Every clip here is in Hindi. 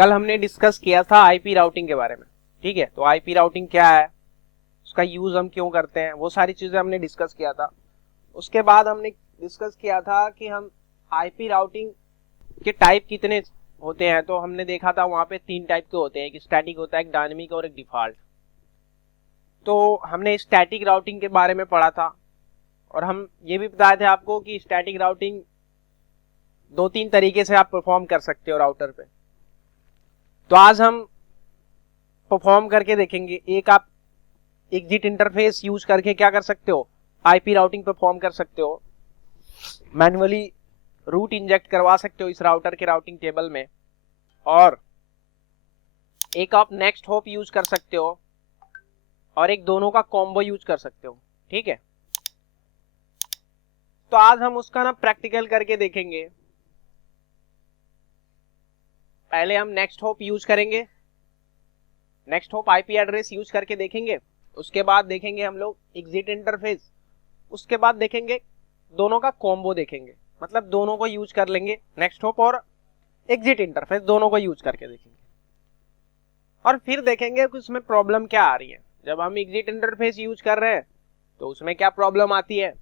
कल हमने डिस्कस किया था आईपी राउटिंग के बारे में, ठीक है। तो आईपी राउटिंग क्या है, उसका यूज हम क्यों करते हैं, वो सारी चीजें हमने डिस्कस किया था। उसके बाद हमने डिस्कस किया था कि हम आईपी राउटिंग के टाइप कितने होते हैं। तो हमने देखा था वहां पे 3 टाइप के होते हैं, एक स्टैटिक होता है, एक डायनेमिक और एक डिफॉल्ट। तो हमने स्टैटिक राउटिंग के बारे में पढ़ा था और हम ये भी बताए थे आपको कि स्टैटिक राउटिंग 2-3 तरीके से आप परफॉर्म कर सकते हो राउटर पे। तो आज हम परफॉर्म करके देखेंगे। एक आप एग्जिट इंटरफेस यूज करके क्या कर सकते हो, आईपी राउटिंग परफॉर्म कर सकते हो। मैन्युअली रूट इंजेक्ट करवा सकते हो इस राउटर के राउटिंग टेबल में, और एक आप नेक्स्ट होप यूज कर सकते हो और एक दोनों का कॉम्बो यूज कर सकते हो, ठीक है। तो आज हम उसका ना प्रैक्टिकल करके देखेंगे। पहले हम नेक्स्ट होप यूज करेंगे, next hop IP address use करके देखेंगे। उसके बाद देखेंगे हम लोग एग्जिट इंटरफेस। उसके बाद देखेंगे दोनों का कॉम्बो देखेंगे, मतलब दोनों को यूज कर लेंगे, नेक्स्ट होप और एग्जिट इंटरफेस दोनों को यूज करके देखेंगे। और फिर देखेंगे कि उसमें प्रॉब्लम क्या आ रही है। जब हम एग्जिट इंटरफेस यूज कर रहे हैं तो उसमें क्या प्रॉब्लम आती है,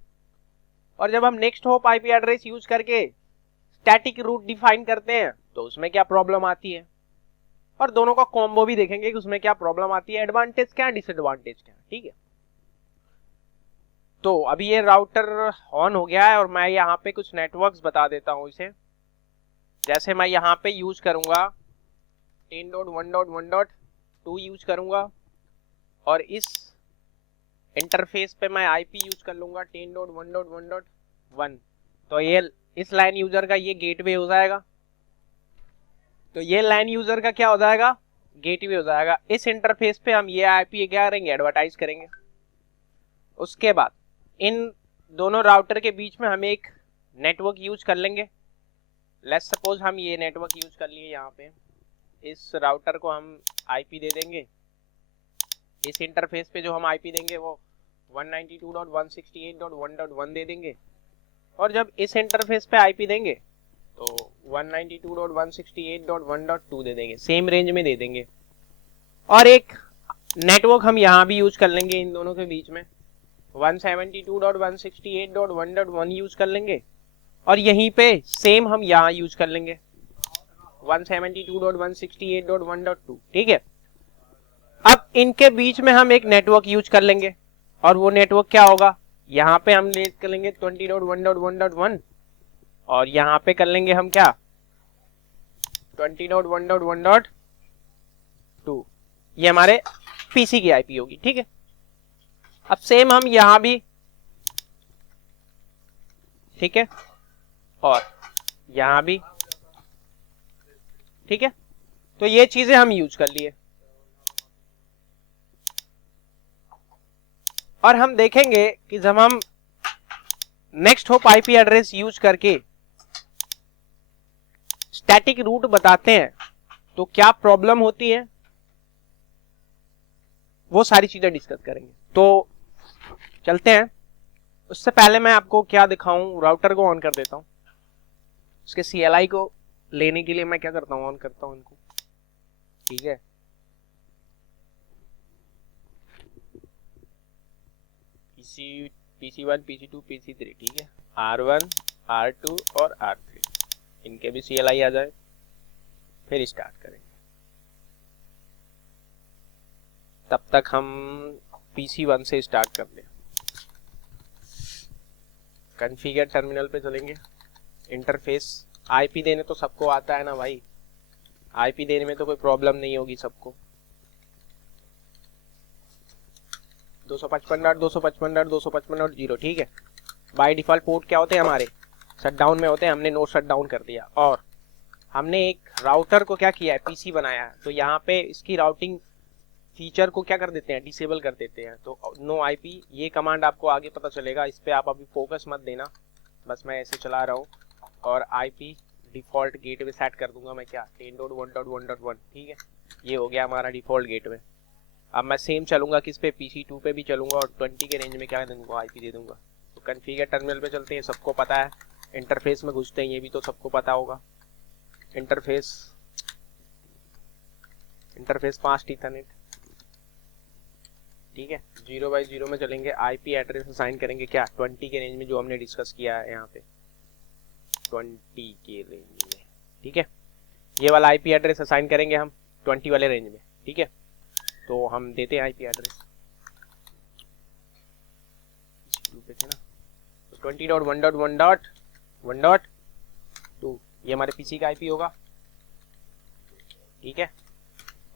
और जब हम next hop IP address use करके स्टैटिक रूट डिफाइन करते हैं तो उसमें क्या प्रॉब्लम आती है। और दोनों का कॉम्बो भी देखेंगे कि उसमें क्या प्रॉब्लम आती है, एडवांटेज क्या है, डिसएडवांटेज क्या है, ठीक है। तो अभी ये राउटर ऑन हो गया है और मैं यहाँ पे कुछ नेटवर्क्स बता देता हूँ इसे। जैसे मैं यहाँ पे यूज करूंगा 10.1.1.2 यूज करूंगा, और इस इंटरफेस पे मैं आईपी यूज कर लूंगा 10.1.1.1। तो ये इस लाइन यूजर का ये गेटवे हो जाएगा, तो ये लाइन यूजर का क्या हो जाएगा, गेटवे हो जाएगा। इस इंटरफेस पे हम ये आईपी क्या करेंगे, एडवर्टाइज करेंगे। उसके बाद इन दोनों राउटर के बीच में हम एक नेटवर्क यूज कर लेंगे। लेट्स सपोज हम ये नेटवर्क यूज कर लिए, यहाँ पे इस राउटर को हम आईपी दे देंगे। इस इंटरफेस पे जो हम आईपी देंगे वो 192.168.1.1 दे देंगे, और जब इस इंटरफेस पे आईपी देंगे तो 192.168.1.2 दे देंगे, सेम रेंज में दे देंगे। और एक नेटवर्क हम यहाँ भी यूज कर लेंगे इन दोनों के बीच में 172.168.1.1 यूज कर लेंगे, और यहीं पे सेम हम यहाँ यूज कर लेंगे 172.168.1.2, ठीक है। अब इनके बीच में हम एक नेटवर्क यूज कर लेंगे, और वो नेटवर्क क्या होगा, यहाँ पे हम ले कर लेंगे 20.1.1.1, और यहाँ पे कर लेंगे हम क्या 20.1.1.2। ये हमारे पीसी की आईपी होगी, ठीक है। अब सेम हम यहां भी, ठीक है, और यहां भी, ठीक है। तो ये चीजें हम यूज कर लिए, और हम देखेंगे कि जब हम next hop IP address use करके स्टैटिक रूट बताते हैं तो क्या प्रॉब्लम होती है, वो सारी चीजें डिस्कस करेंगे। तो चलते हैं। उससे पहले मैं आपको क्या दिखाऊं, राउटर को ऑन कर देता हूं। उसके CLI को लेने के लिए मैं क्या करता हूं, ऑन करता हूं इनको, ठीक है। PC1, PC2, PC3, ठीक है। R1, R2 और R3, इनके भी CLI आ जाए, फिर स्टार्ट करेंगे। तब तक हम PC1 से स्टार्ट कर लें। कॉन्फ़िगर टर्मिनल पे चलेंगे। इंटरफेस आईपी देने तो सबको आता है ना भाई, आईपी देने में तो कोई प्रॉब्लम नहीं होगी सबको। 255.255.255.0, ठीक है। बाय डिफॉल्ट पोर्ट क्या होते हैं हमारे, शटडाउन में होते हैं, हमने नो शटडाउन कर दिया। और हमने एक राउटर को क्या किया है, पीसी बनाया है, तो यहाँ पे इसकी राउटिंग फीचर को क्या कर देते हैं, डिसेबल कर देते हैं। तो नो आईपी, ये कमांड आपको आगे पता चलेगा, इस पे आप अभी फोकस मत देना, बस मैं ऐसे चला रहा हूँ। और आईपी डिफॉल्ट गेटवे सेट कर दूंगा मैं क्या 10.1.1.1, ठीक है। ये हो गया हमारा डिफॉल्ट गेटवे। अब मैं सेम चलूंगा किस पे, PC2 पे भी चलूंगा, और 20 के रेंज में क्या दूंगा, आईपी दे दूंगा। तो कॉन्फ़िगर टर्मिनल पे चलते हैं, सबको पता है। इंटरफेस में घुसते हैं, ये भी तो सबको पता होगा। इंटरफेस इंटरफेस फास्ट ईथरनेट, ठीक है। 0x0 में चलेंगे, आईपी एड्रेस असाइन करेंगे क्या 20 के रेंज में, जो हमने डिस्कस किया है यहाँ पे 20 के रेंज में, ठीक है। ये वाला आईपी एड्रेस असाइन करेंगे हम 20 वाले रेंज में, ठीक है। तो हम देते हैं आईपी एड्रेस पे थे ना, तो 20.1.1.1.2 ये हमारे पीसी का आईपी होगा, ठीक है।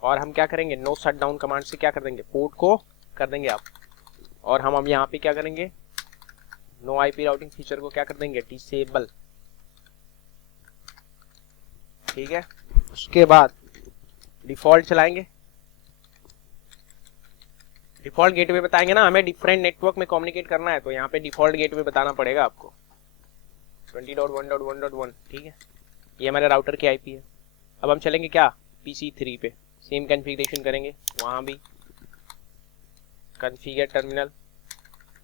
और हम क्या करेंगे, नो शट डाउन कमांड से क्या कर देंगे, पोर्ट को कर देंगे आप, और हम यहाँ पे क्या करेंगे, नो आईपी राउटिंग फीचर को क्या कर देंगे, डिसेबल, ठीक है। उसके बाद डिफॉल्ट चलाएंगे, डिफॉल्ट गेटवे बताएंगे ना, हमें डिफरेंट नेटवर्क में कम्युनिकेट करना है, तो यहाँ पे डिफॉल्ट गेटवे बताना पड़ेगा आपको 20.1.1.1, ठीक है। ये हमारे राउटर की आईपी है। अब हम चलेंगे क्या PC3 पे, सेम कॉन्फ़िगरेशन करेंगे, वहाँ भी कॉन्फ़िगर टर्मिनल,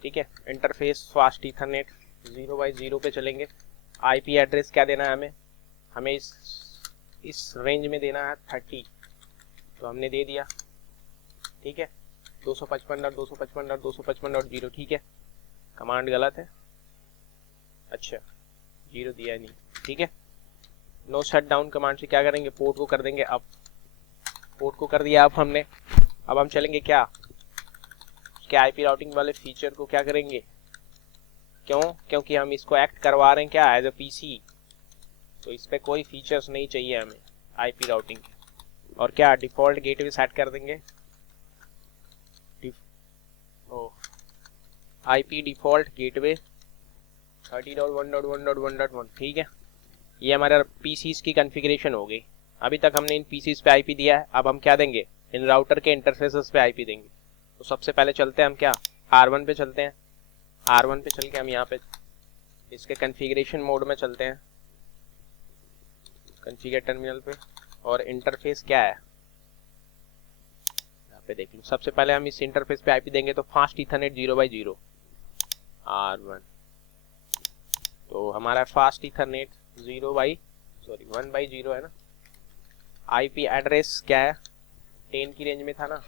ठीक है। इंटरफेस फास्ट ईथरनेट 0x0 पे चलेंगे। आईपी एड्रेस क्या देना है हमें इस रेंज में देना है 30, तो हमने दे दिया, ठीक है। 255.255.255.0, ठीक है। कमांड गलत है, अच्छा 0 दिया नहीं, ठीक है। नो शट डाउन कमांड से क्या करेंगे, पोर्ट को कर देंगे अप, पोर्ट को कर दिया अप हमने। अब हम चलेंगे क्या, उसके आईपी राउटिंग वाले फीचर को क्या करेंगे, क्योंकि हम इसको एक्ट करवा रहे हैं क्या एज अ पीसी, तो इस पे कोई फीचर्स नहीं चाहिए हमें आईपी राउटिंग के, और क्या डिफॉल्ट गेटवे सेट कर देंगे, आईपी डिफॉल्ट गेटवे 30.1.1.1.1, ठीक है। ये हमारा पीसीस की कॉन्फ़िगरेशन हो गई। अभी तक हमने इन पीसीस पे आईपी दिया है, अब हम क्या देंगे, इन राउटर के इंटरफेसेस पे आईपी देंगे। तो सबसे पहले चलते हैं हम क्या R1 पे चलते हैं, R1 पे चल के हम यहाँ पे इसके कॉन्फ़िगरेशन मोड में चलते हैं, कॉन्फ़िगर टर्मिनल पे, और इंटरफेस क्या है यहाँ पे देख लो। सबसे पहले हम इस इंटरफेस पे आईपी देंगे, तो फास्ट ईथरनेट 0x0 R1, तो हमारा फास्ट ईथरनेट 1/0 है ना। आईपी एड्रेस क्या है, 10 की रेंज में था ना,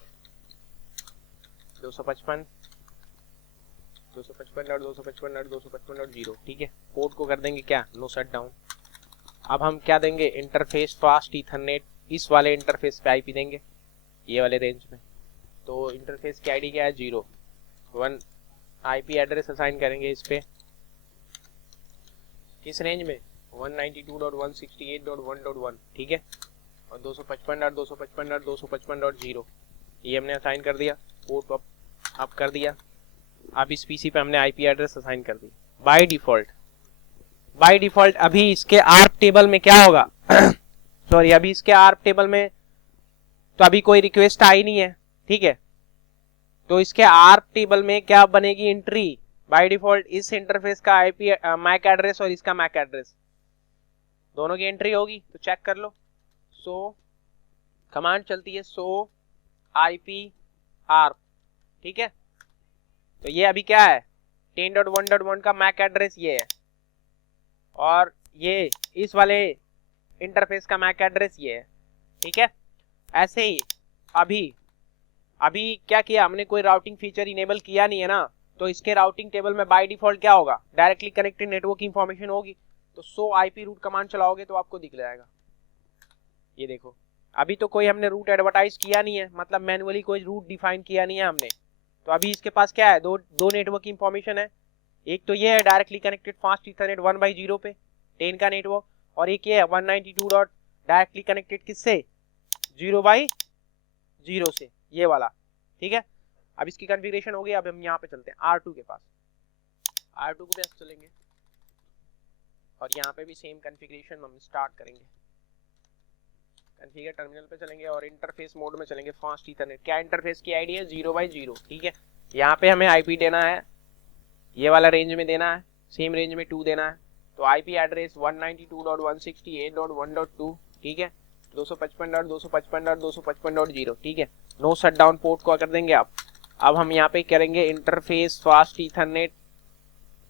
255.255.255.0, ठीक है। पोर्ट को कर देंगे क्या, नो शट डाउन। अब हम क्या देंगे, इंटरफेस फास्ट ईथरनेट, इस वाले इंटरफेस पे आईपी देंगे, ये वाले रेंज में। तो इंटरफेस की आईडी क्या है 0 1, आईपी एड्रेस असाइन करेंगे इस पे, किस रेंज में 192.168.1.1, ठीक है। और 255.255.255.0 ये हमने असाइन कर दिया, पोर्ट अप कर दिया। अब इस पीसी पे हमने आईपी एड्रेस असाइन कर दी बाय डिफॉल्ट। अभी इसके आर्प टेबल में क्या होगा सॉरी, अभी इसके आर्प टेबल में तो अभी कोई रिक्वेस्ट आई नहीं है, ठीक है। तो इसके आर्प टेबल में क्या बनेगी, एंट्री बाय डिफॉल्ट इस इंटरफेस का आईपी मैक एड्रेस और इसका मैक एड्रेस दोनों की एंट्री होगी, तो चेक कर लो। सो कमांड चलती है सो आईपी आर्प, ठीक है। तो ये अभी क्या है 10.1.1 का मैक एड्रेस ये है, और ये इस वाले इंटरफेस का मैक एड्रेस ये है, ठीक है। ऐसे ही अभी क्या किया हमने, कोई राउटिंग फीचर इनेबल किया नहीं है ना, तो इसके राउटिंग टेबल में बाय डिफॉल्ट क्या होगा, डायरेक्टली कनेक्टेड नेटवर्क की इंफॉर्मेशन होगी। तो सो आईपी रूट कमांड चलाओगे तो आपको दिख जाएगा, ये देखो। अभी तो कोई हमने रूट एडवर्टाइज किया नहीं है, मतलब मैनुअली कोई रूट डिफाइन किया नहीं है हमने, तो अभी इसके पास क्या है, दो नेटवर्क की इंफॉर्मेशन है। एक तो ये है डायरेक्टली कनेक्टेड फास्ट ईथरनेट 1/0 पे 10 का नेटवर्क, और एक ये है 192 डॉट डायरेक्टली कनेक्टेड किससे 0/0 से, ये वाला, ठीक है। अब इसकी कॉन्फ़िगरेशन हो गई। अब हम यहाँ पे चलते हैं R2 के पास, R2 के पास चलेंगे, और यहाँ पे भी सेम कॉन्फ़िगरेशन हम स्टार्ट करेंगे। कॉन्फ़िगर टर्मिनल पे चलेंगे और इंटरफेस मोड में चलेंगे फास्ट ईथरनेट। क्या इंटरफेस की आईडी है 0/0, ठीक है। यहाँ पे हमें आईपी देना है, ये वाला रेंज में देना है, सेम रेंज में 2 देना है। तो आईपी एड्रेस 192.168.1.2, ठीक है। 255.255.255.0, ठीक है। नो शट डाउन पोर्ट को कर देंगे आप। अब हम यहाँ पे करेंगे interface fast Ethernet,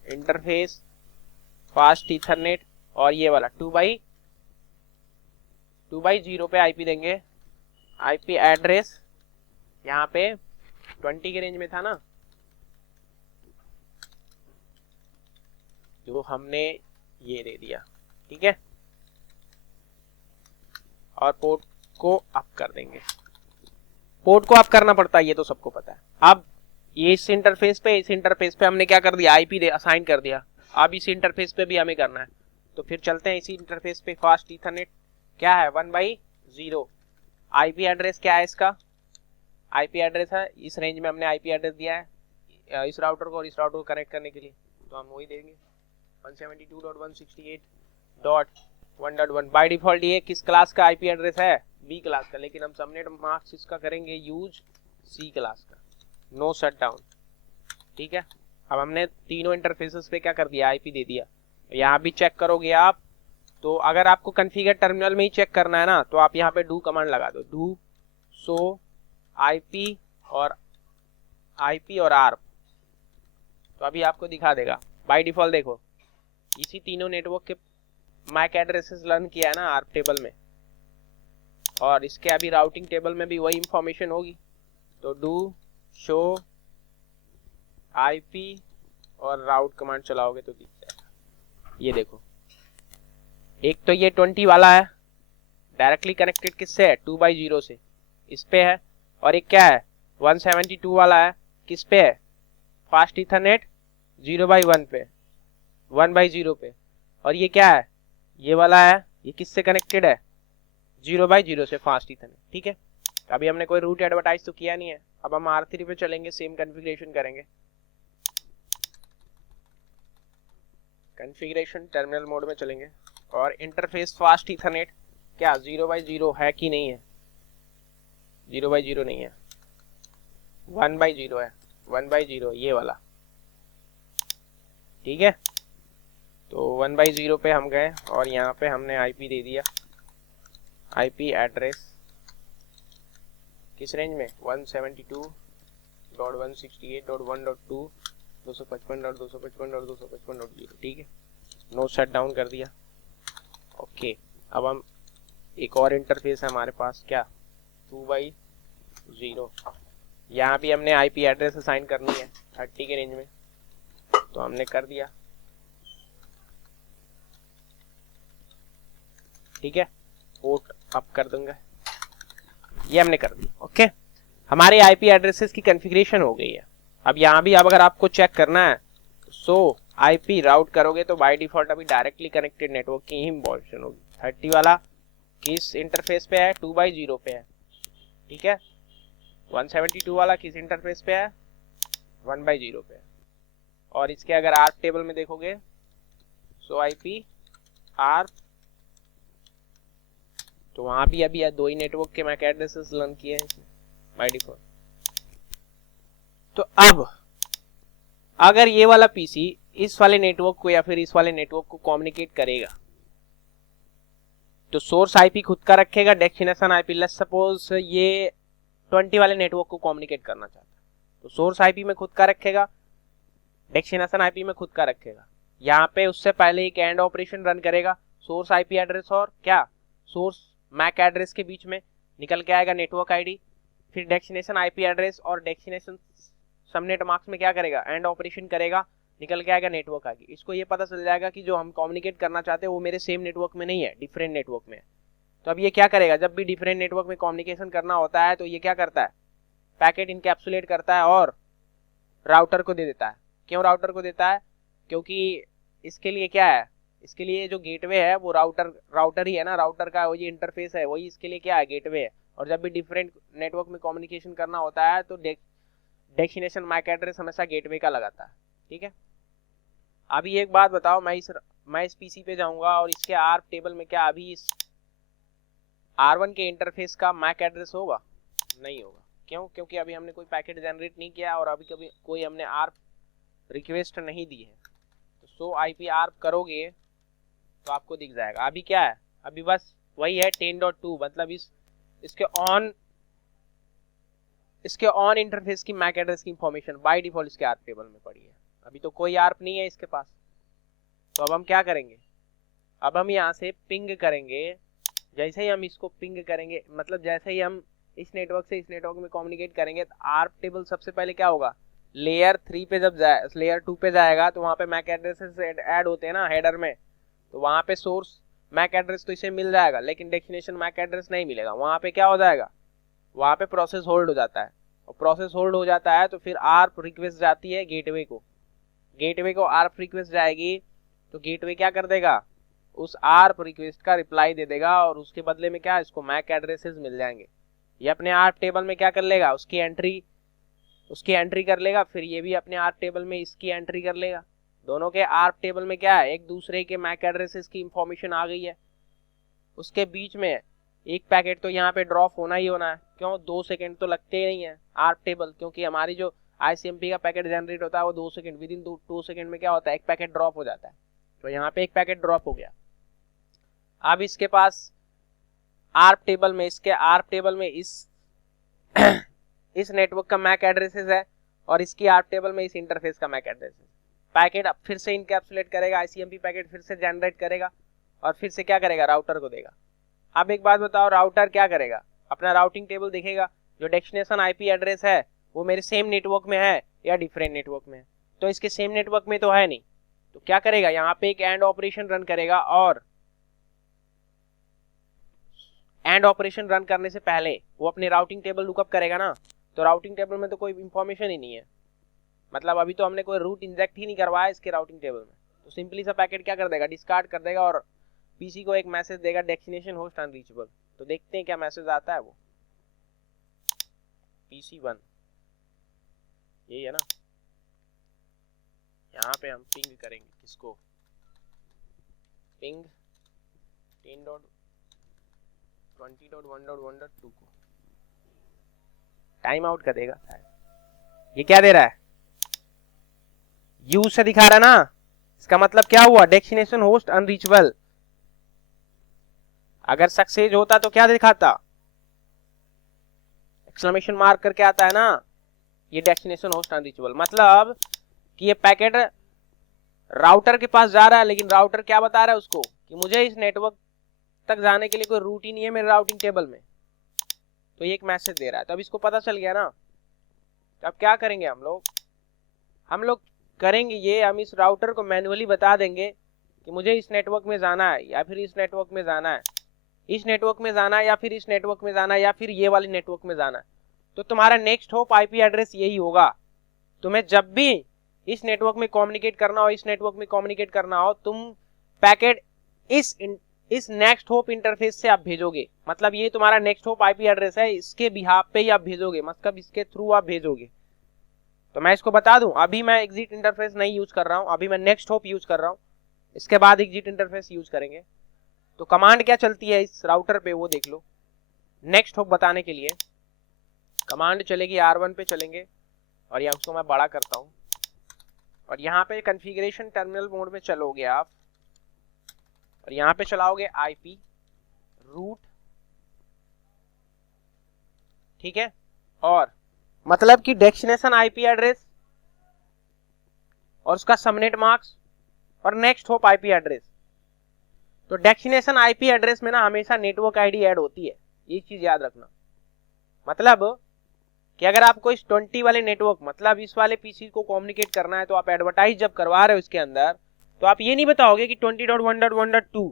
interface fast Ethernet, और ये वाला 2/0 पे आईपी देंगे आईपी एड्रेस यहाँ पे 20 के रेंज में था ना, जो हमने ये दे दिया, ठीक है, और पोर्ट को अप कर देंगे। पोर्ट को अप करना पड़ता है, ये तो सबको पता है। अब ये इस इंटरफेस पे हमने क्या कर दिया, आईपी असाइन कर दिया। अब इस इंटरफेस पे भी हमें करना है, तो फिर चलते हैं इसी इंटरफेस पे। फास्ट ईथरनेट क्या है, 1/0। आईपी एड्रेस क्या है इसका, आईपी एड्रेस है, इस रेंज में हमने आईपी एड्रेस दिया है इस राउटर को और इस राउटर को कनेक्ट करने के लिए, तो हम वही देंगे 172.168.1.1। बाय डिफॉल्ट ये किस क्लास का आईपी एड्रेस है, बी क्लास का, लेकिन हम सबनेट मास्क इसका करेंगे यूज सी क्लास का, नो शट डाउन, ठीक है। अब हमने तीनों इंटरफेसेस पे क्या कर दिया, आईपी दे दिया। यहाँ भी चेक करोगे आप, तो अगर आपको कॉन्फ़िगर टर्मिनल में ही चेक करना है ना, तो आप यहाँ पे डू कमांड लगा दो, डू शो आईपी और आर्प, तो अभी आपको दिखा देगा। बाय डिफॉल्ट देखो इसी तीनों नेटवर्क के मैक एड्रेसेस लर्न किया है ना आर्प टेबल में, और इसके अभी राउटिंग टेबल में भी वही इंफॉर्मेशन होगी, तो डू शो आईपी और राउट कमांड चलाओगे तो दिख जाएगा। ये देखो, एक तो ये 20 वाला है, डायरेक्टली कनेक्टेड किससे है, 2/0 से, इस पे है, और एक क्या है 172 वाला है, किस पे है, फास्ट ईथरनेट 0/1 पे, 1/0 पे, और ये क्या है, ये वाला है, ये किससे कनेक्टेड है, 0/0 से, फास्ट ईथरनेट, ठीक है। अभी हमने कोई रूट एडवर्टाइज तो किया नहीं है। अब हम R3 पे चलेंगे, सेम कॉन्फ़िगरेशन करेंगे, कॉन्फ़िगरेशन टर्मिनल मोड में चलेंगे, और इंटरफेस फास्ट ईथरनेट क्या 0/0 है कि नहीं है, 0/0 नहीं है, 1/0 है, 1/0 ये वाला, ठीक है। तो 1/0 पे हम गए और यहाँ पे हमने आईपी दे दिया, आईपी एड्रेस किस रेंज में, 172.168.1.2 255.255.255.0, ठीक है, नो शट डाउन कर दिया, ओके। अब हम एक और इंटरफेस है हमारे पास, क्या 2/0, यहाँ भी हमने आईपी एड्रेस असाइन करनी है 30 के रेंज में, तो हमने कर दिया, ठीक है, पोर्ट अप कर दूंगा, ये हमने कर दिया, ओके। हमारे आईपी एड्रेसेस की कॉन्फ़िगरेशन हो गई है। अब यहाँ भी अब अगर आपको चेक करना है, सो आईपी राउट करोगे तो बाय डिफॉल्ट अभी डायरेक्टली कनेक्टेड नेटवर्क की ही इंफॉर्मेशन होगी। 30 वाला किस इंटरफेस पे है, 2/0 पे है, ठीक है। 172 वाला किस इंटरफेस पे है, 1/0 पे है, और इसके अगर आर्प टेबल में देखोगे, सो आईपी आर्प, तो वहां भी अभी दो ही नेटवर्क के मैक एड्रेसेस लर्न किए हैं बाय डिफॉल्ट। तो अब अगर ये वाला पीसी इस वाले नेटवर्क को या फिर इस वाले नेटवर्क को कम्युनिकेट करेगा, तो सोर्स आईपी खुद का रखेगा, डेस्टिनेशन आईपी, लेट्स सपोज ये 20 वाले नेटवर्क को कम्युनिकेट करना चाहता है, तो सोर्स आईपी में खुद का रखेगा, डेस्टिनेशन आईपी में खुद का रखेगा। यहाँ पे उससे पहले एक एंड ऑपरेशन रन करेगा, सोर्स आईपी एड्रेस और क्या सोर्स मैक एड्रेस के बीच में निकल के आएगा नेटवर्क आईडी, फिर डेस्टिनेशन आईपी एड्रेस और डेस्टिनेशन सबनेट मास्क में क्या करेगा, एंड ऑपरेशन करेगा, निकल के आएगा नेटवर्क आईडी। इसको ये पता चल जाएगा कि जो हम कम्युनिकेट करना चाहते हैं वो मेरे सेम नेटवर्क में नहीं है, डिफरेंट नेटवर्क में है। तो अब ये क्या करेगा, जब भी डिफरेंट नेटवर्क में कम्युनिकेशन करना होता है तो ये क्या करता है, पैकेट इनकैप्सुलेट करता है और राउटर को दे देता है। क्यों राउटर को देता है, क्योंकि इसके लिए क्या है, इसके लिए जो गेटवे है वो राउटर ही है ना, राउटर का वो ये इंटरफेस है, वही इसके लिए क्या है, गेटवे है। और जब भी डिफरेंट नेटवर्क में कम्युनिकेशन करना होता है तो डेस्टिनेशन मैक एड्रेस हमेशा गेटवे का लगाता है, ठीक है। अभी एक बात बताओ, मैं इस पीसी पे जाऊंगा और इसके आर्प टेबल में क्या अभी इस R1 के इंटरफेस का मैक एड्रेस होगा, नहीं होगा। क्यों, क्योंकि अभी हमने कोई पैकेट जनरेट नहीं किया और अभी कभी कोई हमने आर्प रिक्वेस्ट नहीं दी है। तो सो आईपी आर्प करोगे तो आपको दिख जाएगा। अभी क्या है, अभी बस वही है 10.2, मतलब इसके ऑन इंटरफेस की मैक एड्रेस की इंफॉर्मेशन बाय डिफॉल्ट इसके आर्प टेबल में पड़ी है। अभी तो कोई आर्प नहीं है इसके पास। तो अब हम क्या करेंगे, अब हम यहाँ से पिंग करेंगे, जैसे ही हम इसको पिंग करेंगे, मतलब जैसे ही हम इस नेटवर्क से इस नेटवर्क में कम्युनिकेट करेंगे तो आर्प टेबल सबसे पहले क्या होगा, लेयर 3 पे जब जाए लेयर 2 पे जाएगा तो वहाँ पे मैक एड्रेसेस ऐड होते हैं ना हेडर में, तो वहाँ पे सोर्स मैक एड्रेस तो इसे मिल जाएगा, लेकिन डेस्टिनेशन मैक एड्रेस नहीं मिलेगा। वहाँ पे क्या हो जाएगा, वहाँ पे प्रोसेस होल्ड हो जाता है, और प्रोसेस होल्ड हो जाता है तो फिर आर्प रिक्वेस्ट जाती है गेटवे को, गेटवे को आर्प रिक्वेस्ट जाएगी तो गेटवे क्या कर देगा, उस आर्प रिक्वेस्ट का रिप्लाई दे देगा, और उसके बदले में क्या, इसको मैक एड्रेसेस मिल जाएंगे। ये अपने आर्प टेबल में क्या कर लेगा, उसकी एंट्री कर लेगा, फिर ये भी अपने आर्प टेबल में इसकी एंट्री कर लेगा। दोनों के आर्प टेबल में क्या है, एक दूसरे के मैक एड्रेसेस की इंफॉर्मेशन आ गई है। उसके बीच में एक पैकेट तो यहाँ पे ड्रॉप होना ही होना है, क्यों, 2 सेकेंड तो लगते ही नहीं है आर्प टेबल, क्योंकि हमारी जो आईसीएमपी का पैकेट जनरेट होता है वो 2 सेकेंड, विद इन 2 सेकेंड में क्या होता है, एक पैकेट ड्रॉप हो जाता है। तो यहाँ पे एक पैकेट ड्रॉप हो गया। अब इसके पास आर्प टेबल में, इसके आर्प टेबल में इस नेटवर्क का मैक एड्रेसेस है, और इसकी आर्प टेबल में इस इंटरफेस का मैक एड्रेस है। पैकेट अब फिर से इनकैप्सुलेट करेगा, आईसीएमपी पैकेट फिर से जनरेट करेगा, और फिर से क्या करेगा, राउटर को देगा। अब एक बात बताओ, राउटर क्या करेगा, अपना राउटिंग टेबल देखेगा, जो डेस्टिनेशन आईपी एड्रेस है वो मेरे सेम नेटवर्क में है या डिफरेंट नेटवर्क में है, तो इसके सेम नेटवर्क में तो है नहीं, तो क्या करेगा, यहाँ पे एक एंड ऑपरेशन रन करेगा, और एंड ऑपरेशन रन करने से पहले वो अपने राउटिंग टेबल लुकअप करेगा ना, तो राउटिंग टेबल में तो कोई इंफॉर्मेशन ही नहीं है, मतलब अभी तो हमने कोई रूट इंजेक्ट ही नहीं करवाया इसके राउटिंग टेबल में, तो सिंपली सा पैकेट क्या कर देगा, डिस्कार्ड कर देगा, और पीसी को एक मैसेज देगा, डेस्टिनेशन होस्ट अनरीचेबल। तो देखते हैं क्या मैसेज आता है, वो PC1 यही है ना, यहाँ पे हम पिंग करेंगे किसको, पिंग 10.20.1.1.2 को, टाइम आउट कर देगा। ये क्या दे रहा है, यूज से दिखा रहा है ना, इसका मतलब क्या हुआ, डेस्टिनेशन होस्ट अनरीचेबल। अगर सक्सेस होता तो क्या दिखाता, एक्सक्लेमेशन मार्क करके आता है ना, ये डेस्टिनेशन होस्ट अनरीचेबल, मतलब कि ये पैकेट राउटर के पास जा रहा है, लेकिन राउटर क्या बता रहा है उसको कि मुझे इस नेटवर्क तक जाने के लिए कोई रूट ही नहीं है मेरे राउटिंग टेबल में, तो ये एक मैसेज दे रहा है। तो अब इसको पता चल गया ना, तो अब क्या करेंगे हम लोग करेंगे ये, हम इस राउटर को मैन्युअली बता देंगे कि मुझे इस नेटवर्क में जाना है या फिर इस नेटवर्क में जाना है, इस नेटवर्क में जाना है या फिर इस नेटवर्क में जाना है या फिर ये वाली नेटवर्क में जाना है। तो तुम्हारा नेक्स्ट होप आईपी एड्रेस यही होगा। तुम्हें जब भी इस नेटवर्क में कम्युनिकेट करना हो, इस नेटवर्क में कम्युनिकेट करना हो, तुम पैकेट इस नेक्स्ट होप इंटरफेस से आप भेजोगे, मतलब ये तुम्हारा नेक्स्ट होप आईपी एड्रेस है, इसके बिहाफ पे ही आप भेजोगे, मतलब इसके थ्रू आप भेजोगे। तो मैं इसको बता दूं, अभी मैं एग्जिट इंटरफेस नहीं यूज कर रहा हूं, अभी मैं नेक्स्ट होप यूज कर रहा हूं, इसके बाद एग्जिट इंटरफेस यूज करेंगे। तो कमांड क्या चलती है इस राउटर पे वो देख लो। नेक्स्ट होप बताने के लिए कमांड चलेगी R1 पे चलेंगे, और या उसको मैं बड़ा करता हूं, और यहाँ पे कॉन्फ़िगरेशन टर्मिनल मोड में चलोगे आप, और यहाँ पे चलाओगे IP रूट, ठीक है, और मतलब कि डेस्टिनेशन आईपी एड्रेस और उसका सबनेट मार्क्स और नेक्स्ट होप आईपी एड्रेस। तो डेस्टिनेशन आईपी एड्रेस में ना हमेशा नेटवर्क आईडी ऐड होती है, ये चीज याद रखना। मतलब कि अगर आपको इस 20 वाले नेटवर्क, मतलब इस वाले पीसी को कम्युनिकेट करना है, तो आप एडवर्टाइज जब करवा रहे हो इसके अंदर, तो आप ये नहीं बताओगे कि 20.1.1.2,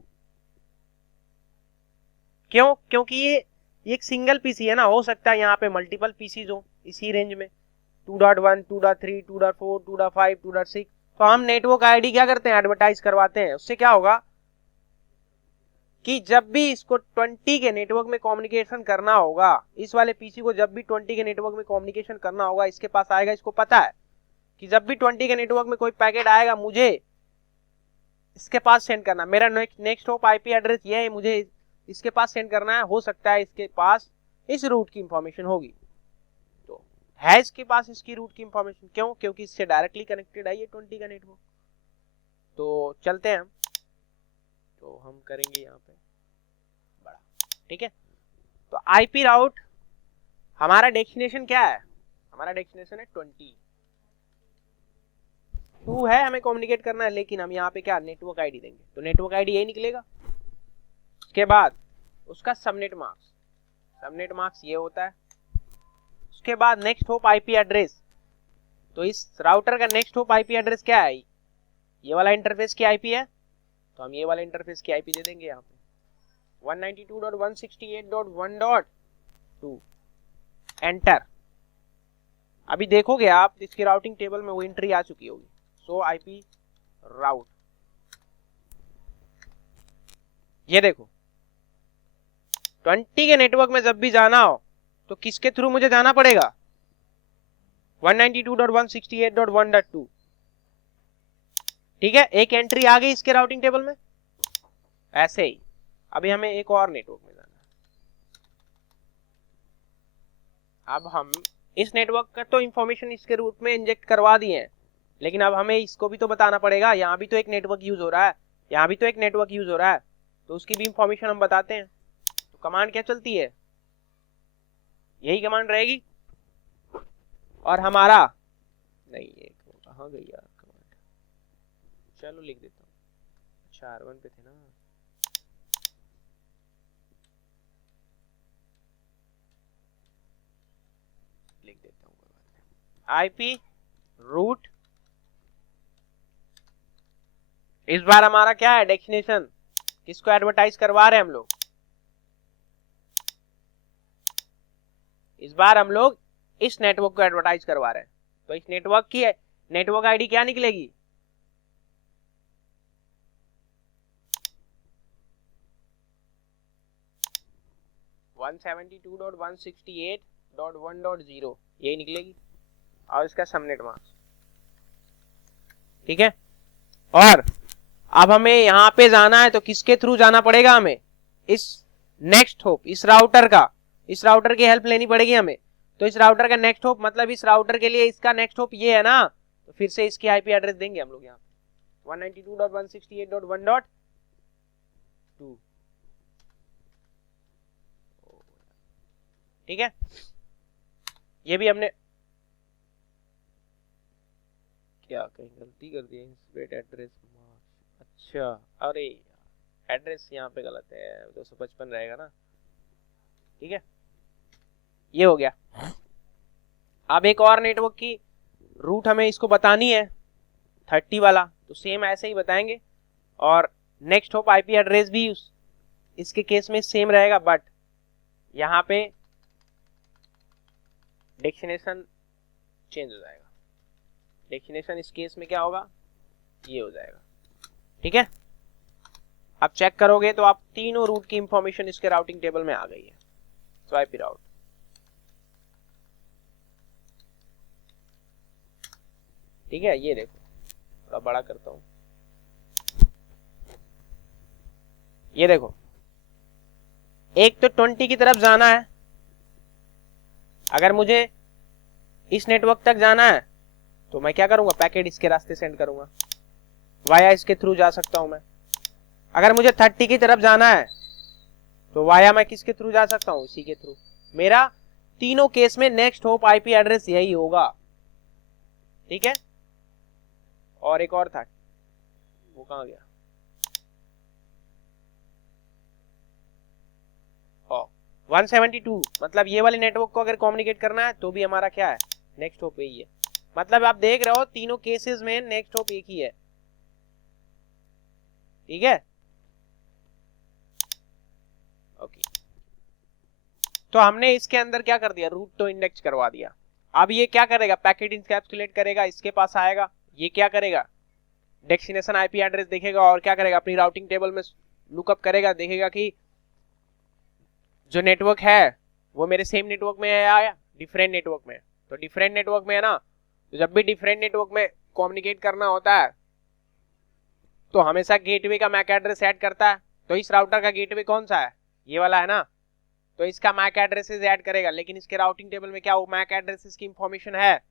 क्यों, क्योंकि ये एक सिंगल पीसी है ना, हो सकता है यहाँ पे मल्टीपल पीसीज हो इसी रेंज में, 2.1, 2.3, 2.4, 2.5, 2.6, तो हम नेटवर्क आईडी क्या करते हैं, एडवर्टाइज करवाते हैं। उससे क्या होगा कि जब भी इसको 20 के नेटवर्क में कम्युनिकेशन करना होगा, इस वाले पीसी को जब भी 20 के नेटवर्क में कम्युनिकेशन करना होगा, इसके पास आएगा, इसको पता है कि जब भी 20 के नेटवर्क में कोई पैकेट आएगा मुझे इसके पास सेंड करना, मेरा नेक्स्ट होप आईपी एड्रेस ये है, मुझे इसके पास सेंड करना है, हो सकता है इसके पास इस रूट की इंफॉर्मेशन होगी, तो है इसके पास इसकी रूट की इंफॉर्मेशन, क्यों, क्योंकि इससे डायरेक्टली कनेक्टेड है ये 20 का नेटवर्क। तो चलते हैं हम, तो हम करेंगे यहाँ पे बड़ा, ठीक है। तो आईपी राउट हमारा डेस्टिनेशन क्या है, हमारा डेस्टिनेशन है 22 है, हमें कम्युनिकेट करना है, लेकिन हम यहाँ पे क्या नेटवर्क आईडी देंगे, तो नेटवर्क आईडी यही निकलेगा। उसके बाद उसका सबनेट मार्क्स, सबनेट मास्क ये होता है। उसके बाद नेक्स्ट होप आईपी एड्रेस, तो इस राउटर का नेक्स्ट होप आईपी एड्रेस क्या है, ये वाला इंटरफेस की आईपी है, तो हम ये वाला इंटरफेस की आईपी दे देंगे यहाँ पे 192.168.1.2 एंटर। अभी देखोगे आप इसकी राउटिंग टेबल में वो एंट्री आ चुकी होगी, सो आईपी राउट। ये देखो 20 के नेटवर्क में जब भी जाना हो तो किसके थ्रू मुझे जाना पड़ेगा, 192.168.1.2। ठीक है, एक एंट्री आ गई इसके राउटिंग टेबल में। ऐसे ही अभी हमें एक और नेटवर्क में जाना है। अब हम इस नेटवर्क का तो इंफॉर्मेशन इसके रूट में इंजेक्ट करवा दिए हैं, लेकिन अब हमें इसको भी तो बताना पड़ेगा। यहाँ भी तो एक नेटवर्क यूज हो रहा है, यहाँ भी तो एक नेटवर्क यूज हो रहा है, तो उसकी भी इंफॉर्मेशन हम बताते हैं। तो कमांड क्या चलती है, यही कमांड रहेगी। और हमारा नहीं, ये कहाँ गई यार कमांड, चलो लिख देता हूँ। अच्छा R1 पे थे ना, लिख देता हूँ। आईपी रूट, इस बार हमारा क्या है, डेस्टिनेशन, किसको एडवर्टाइज करवा रहे हैं हम लोग, इस बार हम लोग इस नेटवर्क को एडवर्टाइज करवा रहे हैं। तो इस नेटवर्क की नेटवर्क आईडी क्या निकलेगी, वन 172.168.1.0 यही निकलेगी, और इसका सबनेट मास्क। ठीक है, और अब हमें यहां पे जाना है तो किसके थ्रू जाना पड़ेगा, हमें इस नेक्स्ट होप, इस राउटर का, इस राउटर की हेल्प लेनी पड़ेगी हमें। तो इस राउटर का नेक्स्ट होप मतलब इस राउटर के लिए इसका नेक्स्ट होप ये है ना, तो फिर से इसकी आईपी एड्रेस देंगे हम लोग यहाँ 192.168.1.2। ठीक है, ये भी हमने क्या कहीं गलती कर दी, इंस्पेक्ट एड्रेस। अच्छा, अरे एड्रेस यहाँ पे गलत है, 255 रहेगा ना। ठीक है, ये हो गया। अब एक और नेटवर्क की रूट हमें इसको बतानी है 30 वाला, तो सेम ऐसे ही बताएंगे। और नेक्स्ट होप आईपी एड्रेस भी इसके केस में सेम रहेगा, बट यहाँ पे डेस्टिनेशन चेंज हो जाएगा। डेस्टिनेशन इस केस में क्या होगा, ये हो जाएगा। ठीक है, अब चेक करोगे तो आप तीनों रूट की इंफॉर्मेशन इसके राउटिंग टेबल में आ गई है। तो आईपी राउट, ठीक है, ये देखो थोड़ा बड़ा करता हूं, ये देखो एक तो 20 की तरफ जाना है, अगर मुझे इस नेटवर्क तक जाना है तो मैं क्या करूंगा, पैकेट इसके रास्ते सेंड करूंगा, वाया इसके थ्रू जा सकता हूं मैं। अगर मुझे 30 की तरफ जाना है तो वाया मैं किसके थ्रू जा सकता हूं, इसी के थ्रू। मेरा तीनों केस में नेक्स्ट होप आईपी एड्रेस यही होगा। ठीक है, और एक और था, वो कहां गया, 172, मतलब ये वाले नेटवर्क को अगर कम्युनिकेट करना है तो भी हमारा क्या है, नेक्स्ट होप यही है। मतलब आप देख रहे हो तीनों केसेस में नेक्स्ट होप एक ही है। ठीक है, ओके, तो हमने इसके अंदर क्या कर दिया, रूट तो इंडेक्स करवा दिया। अब ये क्या करेगा, पैकेट इंकैप्सुलेट करेगा, इसके पास आएगा, ये क्या करेगा, डेस्टिनेशन आईपी एड्रेस देखेगा और क्या करेगा, अपनी राउटिंग टेबल में लुकअप करेगा, देखेगा कि जो नेटवर्क है वो मेरे सेम नेटवर्क में है या डिफरेंट नेटवर्क में। तो डिफरेंट नेटवर्क में है ना, तो जब भी डिफरेंट नेटवर्क में कम्युनिकेट करना होता है तो हमेशा गेटवे का मैक एड्रेस ऐड करता है। तो इस राउटर का गेटवे कौन सा है, ये वाला है ना, तो इसका मैक एड्रेसेस ऐड करेगा। लेकिन इसके राउटिंग टेबल में क्या वो मैक एड्रेसेस की इंफॉर्मेशन है,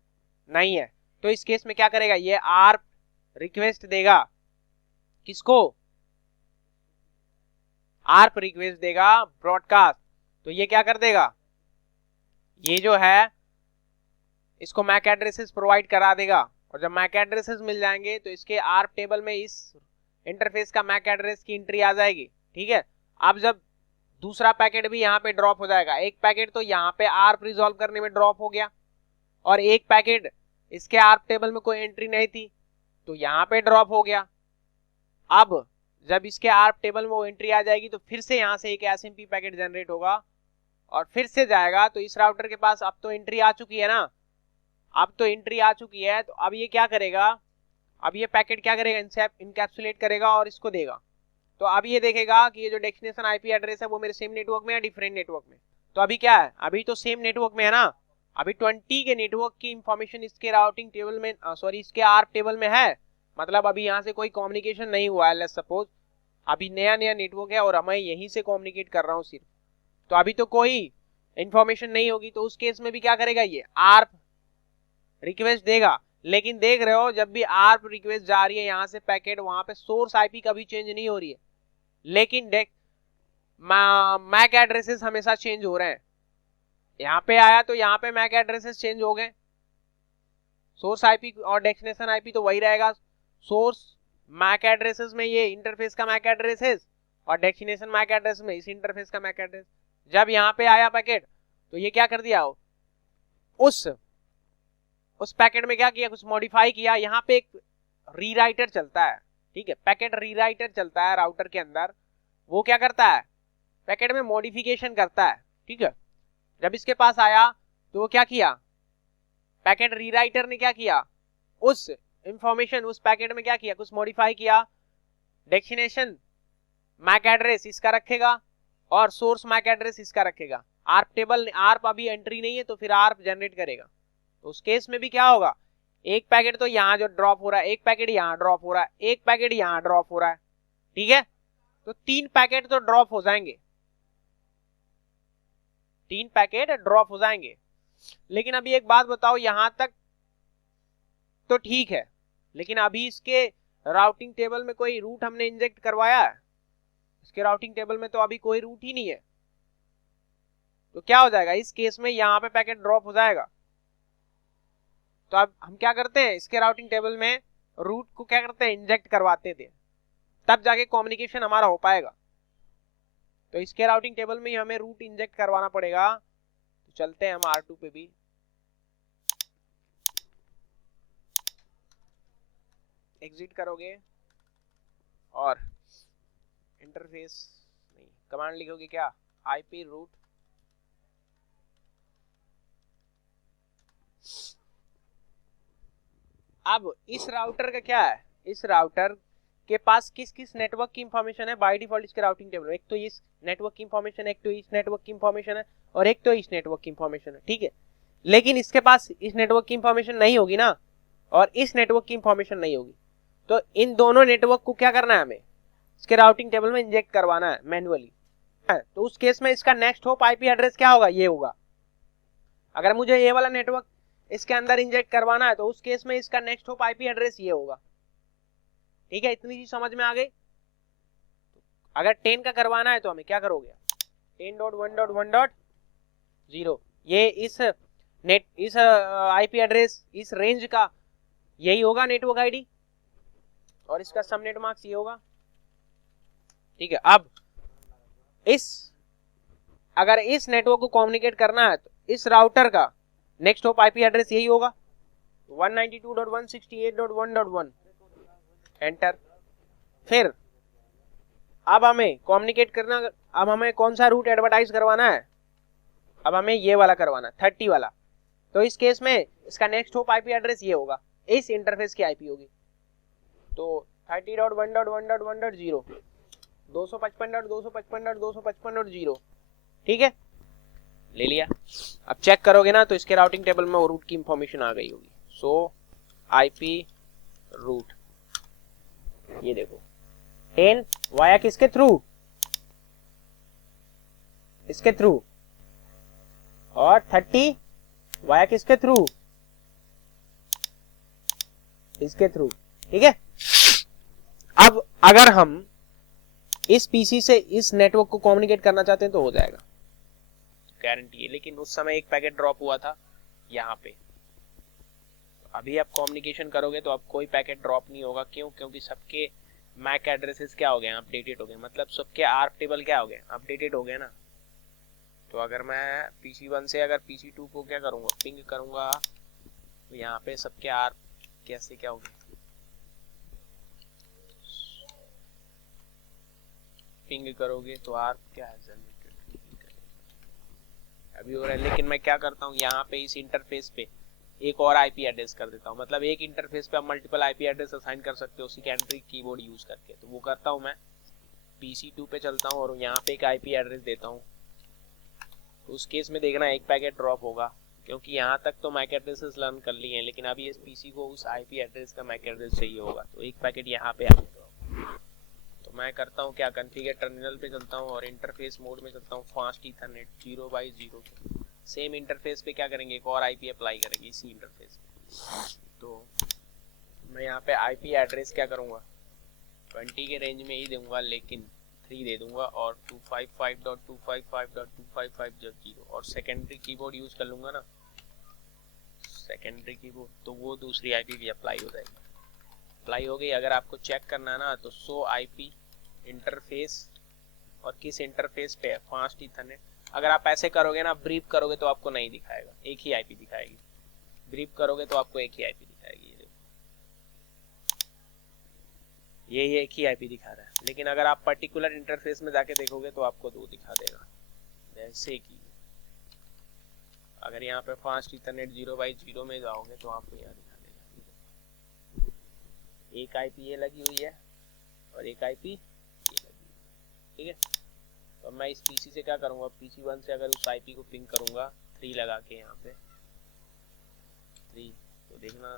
नहीं है। तो इस केस में क्या करेगा, ये आर्प रिक्वेस्ट देगा, किसको, आर्प रिक्वेस्ट देगा ब्रॉडकास्ट। तो ये क्या कर देगा, ये जो है इसको मैक एड्रेसेस प्रोवाइड करा देगा। और जब मैक एड्रेसेस मिल जाएंगे तो इसके आर्प टेबल में इस इंटरफेस का मैक एड्रेस की एंट्री आ जाएगी। ठीक है, अब जब दूसरा पैकेट भी यहाँ पे ड्रॉप हो जाएगा। एक पैकेट तो यहाँ पे आर्प रिजॉल्व करने में ड्रॉप हो गया, और एक पैकेट इसके आर्प टेबल में कोई एंट्री नहीं थी तो यहाँ पे ड्रॉप हो गया। अब जब इसके आर्प टेबल में वो एंट्री आ जाएगी तो फिर से यहाँ से एक एसएमपी पैकेट जनरेट होगा और फिर से जाएगा। तो इस राउटर के पास अब तो एंट्री आ चुकी है ना, अब तो एंट्री आ चुकी है, तो अब ये क्या करेगा, अब ये पैकेट क्या करेगा, इनकैप्सुलेट करेगा और इसको देगा। तो अब ये देखेगा कि ये जो डेस्टिनेशन आईपी एड्रेस है वो मेरे सेम नेटवर्क में या डिफरेंट नेटवर्क में। तो अभी क्या है, अभी तो सेम नेटवर्क में है ना, अभी 20 के नेटवर्क की इंफॉर्मेशन इसके राउटिंग टेबल में सॉरी इसके आर्प टेबल में है, मतलब अभी यहाँ से कोई कम्युनिकेशन नहीं हुआ है। लेट्स सपोज अभी नया नया नेटवर्क है और मैं यहीं से कम्युनिकेट कर रहा हूँ सिर्फ, तो अभी तो कोई इंफॉर्मेशन नहीं होगी। तो उस केस में भी क्या करेगा, ये आर्प रिक्वेस्ट देगा। लेकिन देख रहे हो जब भी आर्प रिक्वेस्ट जा रही है यहाँ से पैकेट, वहां पे सोर्स आईपी कभी चेंज नहीं हो रही है, लेकिन देख मैक एड्रेसेस हमेशा चेंज हो रहे हैं। यहाँ पे आया तो यहाँ पे मैक एड्रेसेस चेंज हो गए, सोर्स आईपी और डेस्टिनेशन आईपी तो वही रहेगा। सोर्स मैक एड्रेसेस में ये इंटरफेस का मैक एड्रेस है और डेस्टिनेशन मैक एड्रेस में इस इंटरफेस का मैक एड्रेस। जब यहाँ पे आया पैकेट तो ये क्या कर दिया, उस पैकेट में क्या किया, कुछ मॉडिफाई किया। यहाँ पे एक रीराइटर चलता है, ठीक है, पैकेट रीराइटर चलता है राउटर के अंदर। वो क्या करता है, पैकेट में मॉडिफिकेशन करता है, ठीक है। जब इसके पास आया तो वो क्या किया, पैकेट रीराइटर ने क्या किया, उस इंफॉर्मेशन उस पैकेट में क्या किया, कुछ मॉडिफाई किया। डेस्टिनेशन मैक एड्रेस इसका रखेगा और सोर्स मैक एड्रेस इसका रखेगा। आर्प टेबल आर्प अभी एंट्री नहीं है तो फिर आर्प जनरेट करेगा। तो उस केस में भी क्या होगा, एक पैकेट तो यहाँ जो ड्रॉप हो रहा है, एक पैकेट यहाँ ड्रॉप हो रहा है, एक पैकेट यहाँ ड्रॉप हो रहा है, ठीक है। तो 3 पैकेट तो ड्रॉप हो जाएंगे, 3 पैकेट ड्रॉप हो जाएंगे। लेकिन अभी एक बात बताओ, यहां तक तो ठीक है, लेकिन अभी इसके राउटिंग टेबल में कोई रूट हमने इंजेक्ट करवाया है, इसके राउटिंग टेबल में तो अभी कोई रूट ही नहीं है। तो क्या हो जाएगा, इस केस में यहाँ पे पैकेट ड्रॉप हो जाएगा। तो अब हम क्या करते हैं, इसके राउटिंग टेबल में रूट को क्या करते हैं, इंजेक्ट करवाते थे, तब जाके कम्युनिकेशन हमारा हो पाएगा। तो इसके राउटिंग टेबल में ही हमें रूट इंजेक्ट करवाना पड़ेगा। तो चलते हैं हम R2 पे भी, एग्जिट करोगे और इंटरफेस नहीं, कमांड लिखोगे क्या, IP रूट अब इस राउटर का क्या है, इस राउटर के पास किस किस नेटवर्क की इंफॉर्मेशन है बाय डिफॉल्ट इसके राउटिंग टेबल में। एक तो इस नेटवर्क की इंफॉर्मेशन है, एक तो इस नेटवर्क की इंफॉर्मेशन है और एक तो इस नेटवर्क की इंफॉर्मेशन है, ठीक है। लेकिन इसके पास इस नेटवर्क की इंफॉर्मेशन नहीं होगी ना, और इस नेटवर्क की इंफॉर्मेशन नहीं होगी। तो इन दोनों नेटवर्क को क्या करना है, हमें इसके राउटिंग टेबल में इंजेक्ट करवाना है मैन्युअली। तो उस केस में इसका नेक्स्ट होप आईपी एड्रेस क्या होगा, ये होगा। अगर मुझे ये वाला नेटवर्क इसके अंदर इंजेक्ट करवाना है तो उस केस में इसका नेक्स्ट होप आईपी एड्रेस ये होगा, ठीक है। इतनी चीज समझ में आ गई। अगर 10 का करवाना है तो हमें क्या करोगे, 10.1.1.0 ये इस आईपी एड्रेस इस रेंज का यही होगा नेटवर्क आईडी, और इसका सबनेट मार्क्स ये होगा, ठीक है। अब अगर इस नेटवर्क को कम्युनिकेट करना है तो इस राउटर का नेक्स्ट होप आईपी एड्रेस यही होगा 192.168.1.1 एंटर। फिर अब हमें कम्युनिकेट करना, अब हमें कौन सा रूट एडवर्टाइज करवाना है, अब हमें ये वाला करवाना 30 वाला। तो इस केस में इसका नेक्स्ट होप आईपी एड्रेस ये होगा, इस इंटरफेस की आईपी होगी। तो 30.1.1.1.0 255.255.255.0, ठीक है, ले लिया। अब चेक करोगे ना तो इसके राउटिंग टेबल में वो रूट की इंफॉर्मेशन आ गई होगी। सो आईपी रूट, ये देखो 10 वाया किसके थ्रू, इसके थ्रू, और 30 वाया किसके थ्रू, इसके थ्रू, ठीक है। अब अगर हम इस पीसी से इस नेटवर्क को कम्युनिकेट करना चाहते हैं तो हो जाएगा, गारंटी है। लेकिन उस समय एक पैकेट ड्रॉप हुआ था यहाँ पे, अभी आप कम्युनिकेशन करोगे तो अब कोई पैकेट ड्रॉप नहीं होगा। क्यों, क्योंकि सबके मैक एड्रेसेस क्या हो गए, अपडेटेड हो गए, मतलब सबके आर्क टेबल क्या हो गए, अपडेटेड हो गए ना। तो अगर मैं PC1 से अगर PC2 को क्या करूँगा, पिंग करूँगा, तो यहाँ पे सबके आर्क कैसे क्या हो गए, पिंग करोगे तो आर्क क्या है जनरेटेड अभी हो रहा है। लेकिन मैं क्या करता हूँ, यहाँ पे इस इंटरफेस पे एक और आईपी एड्रेस कर देता हूँ, मतलब एक इंटरफेस पे आप मल्टीपल आईपी एड्रेस असाइन कर सकते हो सेकेंडरी कीबोर्ड यूज करके। तो वो करता हूँ मैं, PC2 पे चलता हूँ और यहाँ पे एक आईपी एड्रेस देता हूँ। तो उस केस में देखना एक पैकेट ड्रॉप होगा, क्योंकि यहाँ तक तो मैक एड्रेसेस लर्न कर लिए हैं, लेकिन अभी इस पीसी को उस आईपी एड्रेस का मैक एड्रेस चाहिए होगा, तो एक पैकेट यहाँ पे आ जाएगा। तो मैं करता हूँ क्या, कॉन्फ़िगर टर्मिनल पे चलता हूँ और इंटरफेस मोड में चलता हूँ फास्ट ईथरनेट 0/0 के। सेम इंटरफेस पे क्या करेंगे, एक और आईपी अप्लाई करेंगे इसी इंटरफेस पे। तो मैं यहाँ पे आईपी एड्रेस क्या करूँगा, 20 के रेंज में ही दूंगा, लेकिन 3 दे दूंगा और 255.255.255.0 और सेकेंडरी कीबोर्ड यूज कर लूंगा ना, सेकेंडरी कीबोर्ड, तो वो दूसरी आईपी भी अप्लाई हो जाएगी। अप्लाई हो गई। अगर आपको चेक करना है ना, तो शो आईपी इंटरफेस और किस इंटरफेस पे है, फास्ट ईथरनेट। अगर आप ऐसे करोगे ना, ब्रीफ करोगे तो आपको नहीं दिखाएगा, एक ही आईपी दिखाएगी। ब्रीफ करोगे तो आपको एक ही आईपी दिखाएगी, ये एक ही आईपी दिखा रहा है। लेकिन अगर आप पर्टिकुलर इंटरफेस में जाके देखोगे तो आपको दो दिखा देगा। जैसे कि अगर यहाँ पे फास्ट ईथरनेट 0/0 में जाओगे तो आपको यहाँ दिखा देगा, एक आईपी ये लगी हुई है और एक आईपी ये लगी हुई है, ठीक है। तो मैं इस पीसी से क्या करूँगा, PC1 से अगर उस आईपी को पिंग करूँगा 3 लगा के यहाँ पे 3, तो देखना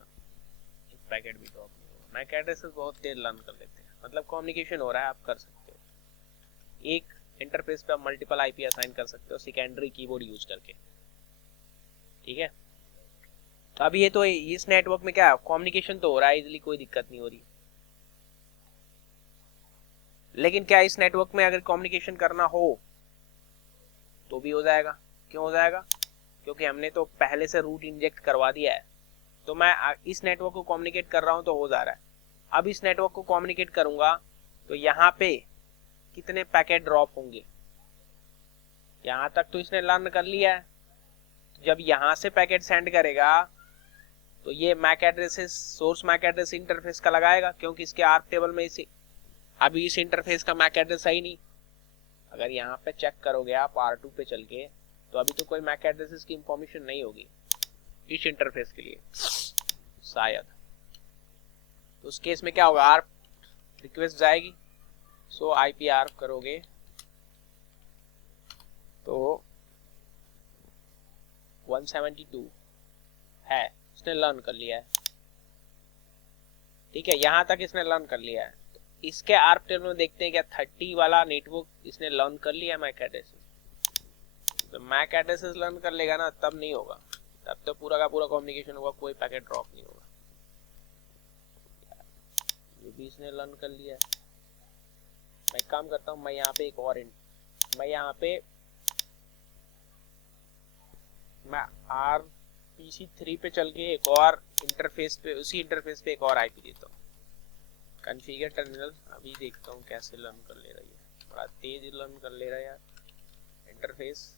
एक पैकेट भी ड्रॉप नहीं होगा। मैक एड्रेसेस बहुत तेज लर्न कर लेते हैं, मतलब कम्युनिकेशन हो रहा है, आप कर सकते हो। एक इंटरफेस पे आप मल्टीपल आईपी असाइन कर सकते हो सेकेंडरी कीबोर्ड यूज करके, ठीक है। तो अभी ये तो इस नेटवर्क में क्या कम्युनिकेशन तो हो रहा है इजीली, कोई दिक्कत नहीं हो रही। लेकिन क्या इस नेटवर्क में अगर कम्युनिकेशन करना हो तो भी हो जाएगा। क्यों हो जाएगा, क्योंकि हमने तो पहले से रूट इंजेक्ट करवा दिया है। तो मैं इस नेटवर्क को कम्युनिकेट कर रहा हूं तो हो जा रहा है। अब इस नेटवर्क को कम्युनिकेट करूंगा तो यहाँ पे कितने पैकेट ड्रॉप होंगे, यहाँ तक तो इसने लर्न कर लिया है। जब यहाँ से पैकेट सेंड करेगा तो ये MAC addresses source MAC address interface का लगाएगा, क्योंकि इसके आर्क टेबल में इसे अभी इस इंटरफेस का मैक एड्रेस है ही नहीं। अगर यहाँ पे चेक करोगे आप R2 पे चल के, तो अभी तो कोई मैक एड्रेसेस की इंफॉर्मेशन नहीं होगी इस इंटरफेस के लिए शायद। तो उस केस में क्या होगा, आर्क रिक्वेस्ट जाएगी, सो आईपी आर्क करोगे तो 172 है, इसने लर्न कर लिया है, ठीक है। यहां तक इसने लर्न कर लिया है। तो इसके आर्क टेबल में देखते हैं क्या 30 वाला नेटवर्क इसने लर्न कर लिया मैक एड्रेसेस। तो मैक एड्रेसेस लर्न कर लेगा ना, तब नहीं होगा, तब तो पूरा का पूरा कम्युनिकेशन होगा, कोई पैकेट ड्रॉप नहीं होगा। ये भी इसने लर्न कर लिया है। मैं काम करता हूँ, मैं यहाँ पे एक और मैं यहाँ पे मैं PC3 पे चल के एक और इंटरफेस पे, उसी इंटरफेस पे एक और आईपी देता हूँ। कॉन्फ़िगर टर्मिनल अभी देखता हूँ कैसे लर्न कर ले रही है, बड़ा तेज लर्न कर ले रहा है यार। इंटरफेस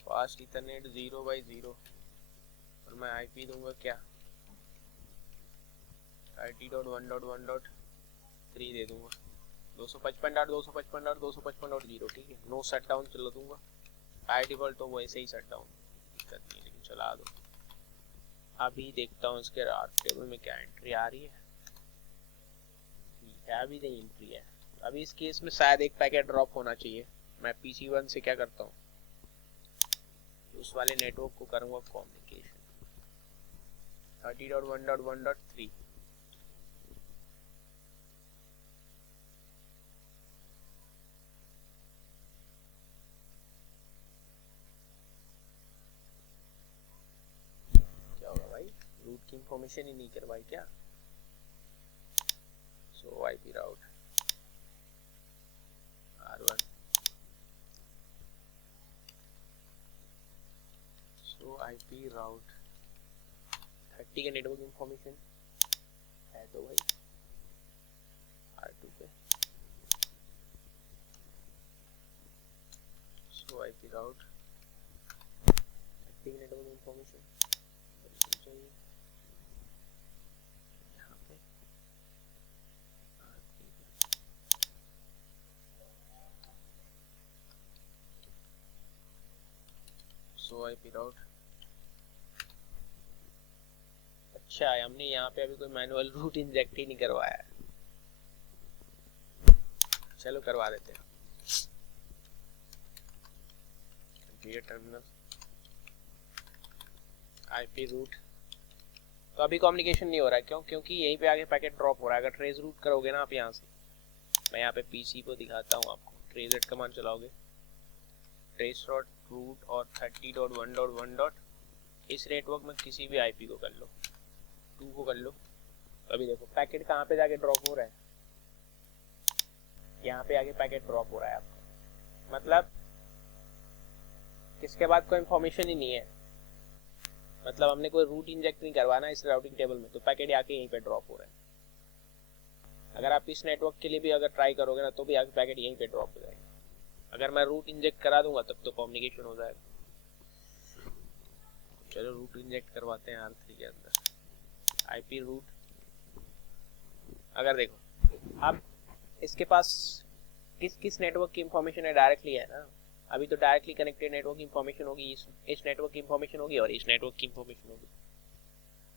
फास्ट ईथरनेट 0/0 और मैं आईपी दूंगा क्या 30.1.1.3 दे दूंगा, 255.255.255.0, ठीक है। नो शट डाउन चला दूंगा, बाय डिफॉल्ट तो वैसे ही शट डाउन, दिक्कत नहीं, लेकिन चला दो। अभी देखता हूँ इसके आर्क टेबल में क्या एंट्री आ रही है, ठीक है, अभी नहीं एंट्री है। अभी इस केस में शायद एक पैकेट ड्रॉप होना चाहिए। मैं PC1 से क्या करता हूँ, उस वाले नेटवर्क को करूँगा कम्युनिकेशन 30.1.1.3, रूट की इंफॉर्मेशन ही नहीं करवाई क्या। सो आईपी राउट R1, सो आईपी राउट 30 का नेटवर्क इंफॉर्मेशन है तो भाई 2 पे। सो IP route active network information चाहिए यहाँ पे। सो आईपी राउट, अच्छा है हमने यहाँ पे अभी कोई मैनुअल रूट इंजेक्ट ही नहीं करवाया है, चलो करवा देते हैं। टर्मिनल आईपी रूट, तो अभी कम्युनिकेशन नहीं हो रहा है, क्यों? क्योंकि यहीं पे आगे पैकेट ड्रॉप हो रहा है। अगर ट्रेस रूट करोगे ना आप यहाँ से, मैं यहाँ पे पीसी को दिखाता हूँ आपको, ट्रेस कमांड चलाओगे, ट्रेस डॉट रूट और 30.1.1. इस नेटवर्क में किसी भी आईपी को कर लो, 2 को कर लो, तो अभी देखो पैकेट कहाँ पे जाके ड्रॉप हो रहा है, यहाँ पे आगे पैकेट ड्रॉप हो रहा है आपका, मतलब किसके बाद कोई इंफॉर्मेशन ही नहीं है, मतलब हमने कोई रूट इंजेक्ट नहीं करवाना इस राउटिंग टेबल में, तो पैकेट आके यहीं पे ड्रॉप हो रहा है। अगर आप इस नेटवर्क के लिए भी अगर ट्राई करोगे ना तो भी आगे पैकेट यहीं पे ड्रॉप हो जाएगा। अगर मैं रूट इंजेक्ट करा दूंगा तब तो कम्युनिकेशन हो जाएगा। चलो रूट इंजेक्ट करवाते हैं R3 के अंदर, आईपी रूट। अगर देखो अब इसके पास किस नेटवर्क की इंफॉर्मेशन है, डायरेक्टली है ना, अभी तो डायरेक्टली कनेक्टेड नेटवर्क की इंफॉर्मेशन होगी, इस नेटवर्क की इंफॉर्मेशन होगी और इस नेटवर्क की इंफॉर्मेशन होगी।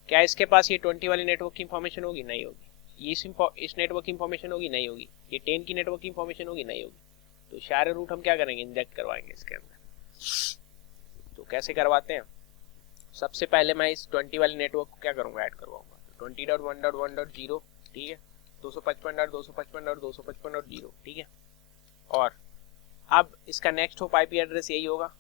क्या इसके पास ये 20 वाली नेटवर्क की इंफॉर्मेशन होगी? नहीं होगी। ये इस नेटवर्क की इंफॉर्मेशन होगी? नहीं होगी। ये 10 की नेटवर्क की इंफॉर्मेशन होगी? नहीं होगी। तो सारे रूट हम क्या करेंगे, इंजेक्ट करवाएंगे इसके अंदर। तो कैसे करवाते हैं, सबसे पहले मैं इस 20 वाली नेटवर्क को क्या करूंगा, ऐड करवाऊंगा 20.1.1.0, ठीक है, 255.255.255.0, ठीक है। और अब इसका नेक्स्ट होप आईपी एड्रेस यही होगा,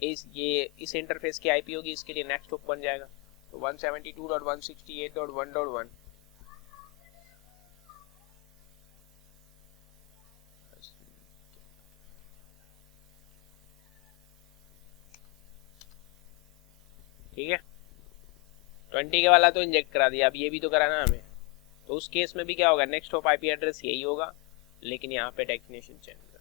इस इंटरफेस की आईपी होगी, इसके लिए नेक्स्ट होप बन जाएगा तो 172.168.1.1। ठीक है, 20 के वाला तो इंजेक्ट करा दिया, अब ये भी तो कराना हमें, तो उस केस में भी क्या होगा, नेक्स्ट होप आईपी एड्रेस यही होगा, लेकिन यहाँ पे डेस्टिनेशन चेंज हो जाएगा।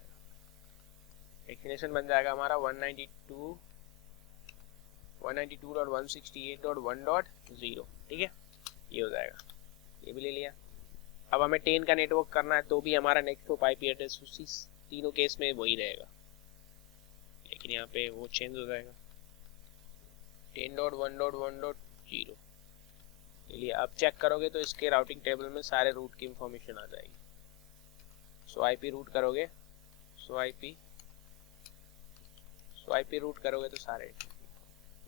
डेस्टिनेशन बन जाएगा हमारा 192.168.1.0, ठीक है, ये हो जाएगा, ये भी ले लिया। अब हमें 10 का नेटवर्क करना है तो भी हमारा नेक्स्ट होप आईपी एड्रेस उसी तीनों केस में वही रहेगा, लेकिन यहाँ पे वो चेंज हो जाएगा 10.1.1.0। चलिए अब चेक करोगे तो इसके राउटिंग टेबल में सारे रूट की इंफॉर्मेशन आ जाएगी। सो आईपी रूट करोगे, सो आईपी रूट करोगे तो सारे,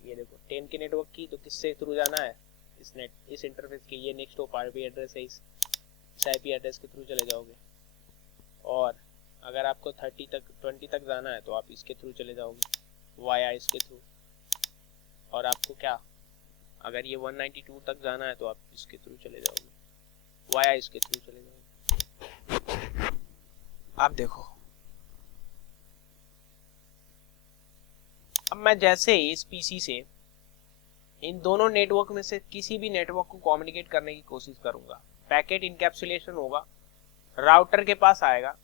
ये देखो 10 के नेटवर्क की, तो किससे थ्रू जाना है, इस इंटरफेस के, ये नेक्स्ट होप आईपी एड्रेस है, इस आईपी एड्रेस के थ्रू चले जाओगे। और अगर आपको 20 तक जाना है तो आप इसके थ्रू चले जाओगे, वाया इसके थ्रू। और आपको क्या, अगर ये 192 तक जाना है तो आप इसके थ्रू चले जाओगे, वाया इसके थ्रू चले जाओगे। आप देखो अब मैं जैसे इस पीसी से इन दोनों नेटवर्क में से किसी भी नेटवर्क को कम्युनिकेट करने की कोशिश करूंगा, पैकेट इनकैप्सुलेशन होगा, राउटर के पास आएगा,